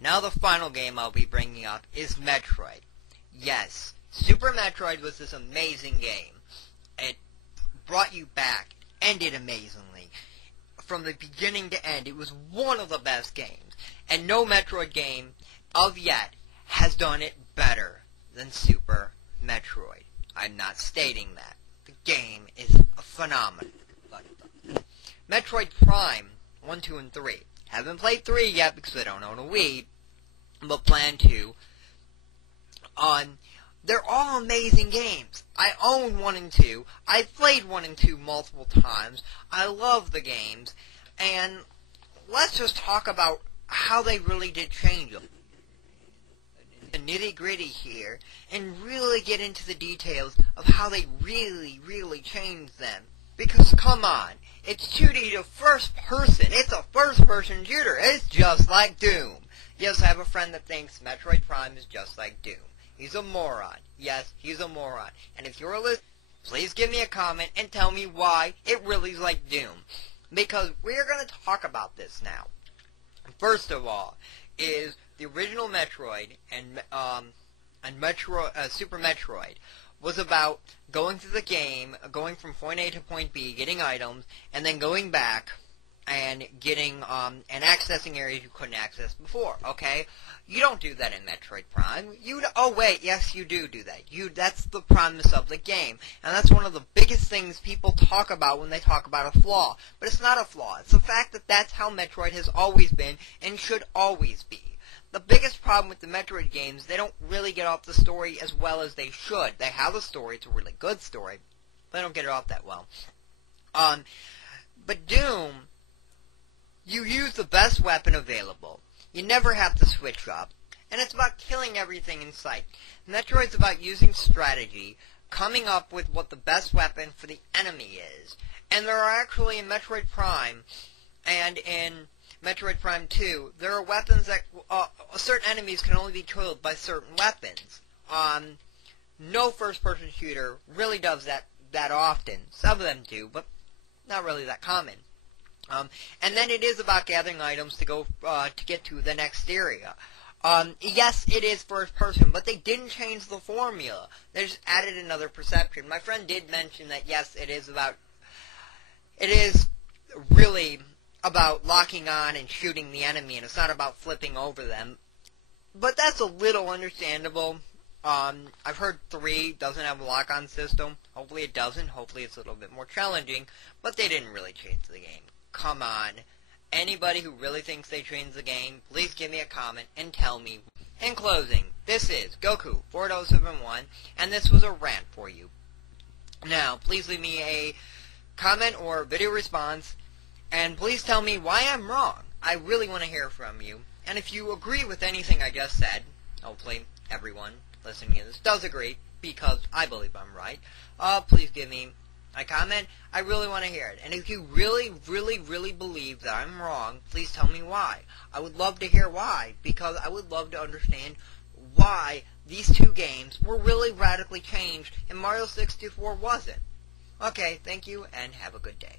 Now the final game I'll be bringing up is Metroid. Yes, Super Metroid was this amazing game. It brought you back, ended amazingly. From the beginning to end, it was one of the best games. And no Metroid game of yet has done it better than Super Metroid. I'm not stating that. The game is phenomenal. Metroid Prime 1, 2, and 3. Haven't played 3 yet because I don't own a Wii, but plan to. They're all amazing games. I own 1 and 2. I've played 1 and 2 multiple times. I love the games. And let's just talk about how they really did change them. The nitty-gritty here, and really get into the details of how they really changed them. Because, come on, it's 2D to first person. It's a first-person shooter. It's just like Doom. Yes, I have a friend that thinks Metroid Prime is just like Doom. He's a moron. Yes, he's a moron. And if you're listening, please give me a comment and tell me why it really is like Doom. Because we're going to talk about this now. First of all, is the original Metroid and Super Metroid was about going through the game, going from point A to point B, getting items, and then going back and getting and accessing areas you couldn't access before. Okay, you don't do that in Metroid Prime. Oh wait, yes you do that. That's the premise of the game, and that's one of the biggest things people talk about when they talk about a flaw. But it's not a flaw. It's the fact that that's how Metroid has always been and should always be. The biggest problem with the Metroid games, they don't really get off the story as well as they should. They have a story, it's a really good story, but they don't get it off that well. But Doom, you use the best weapon available. You never have to switch up, and it's about killing everything in sight. Metroid's about using strategy, coming up with what the best weapon for the enemy is. And there are actually in Metroid Prime, and in Metroid Prime 2, there are weapons that certain enemies can only be killed by certain weapons. No first-person shooter really does that often. Some of them do, but not really that common. And then it is about gathering items to go to get to the next area. Yes, it is first-person, but they didn't change the formula. They just added another perception. My friend did mention that yes, it is really about locking on and shooting the enemy, and it's not about flipping over them. But that's a little understandable. I've heard 3 doesn't have a lock-on system. Hopefully it doesn't. Hopefully it's a little bit more challenging. But they didn't really change the game. Come on. Anybody who really thinks they changed the game, please give me a comment and tell me. In closing, this is Goku4071, and this was a rant for you. Now, please leave me a comment or video response, and please tell me why I'm wrong. I really want to hear from you. And if you agree with anything I just said, hopefully everyone listening to this does agree, because I believe I'm right, please give me a comment. I really want to hear it. And if you really believe that I'm wrong, please tell me why. I would love to hear why, because I would love to understand why these 2 games were really radically changed and Mario 64 wasn't. Okay, thank you, and have a good day.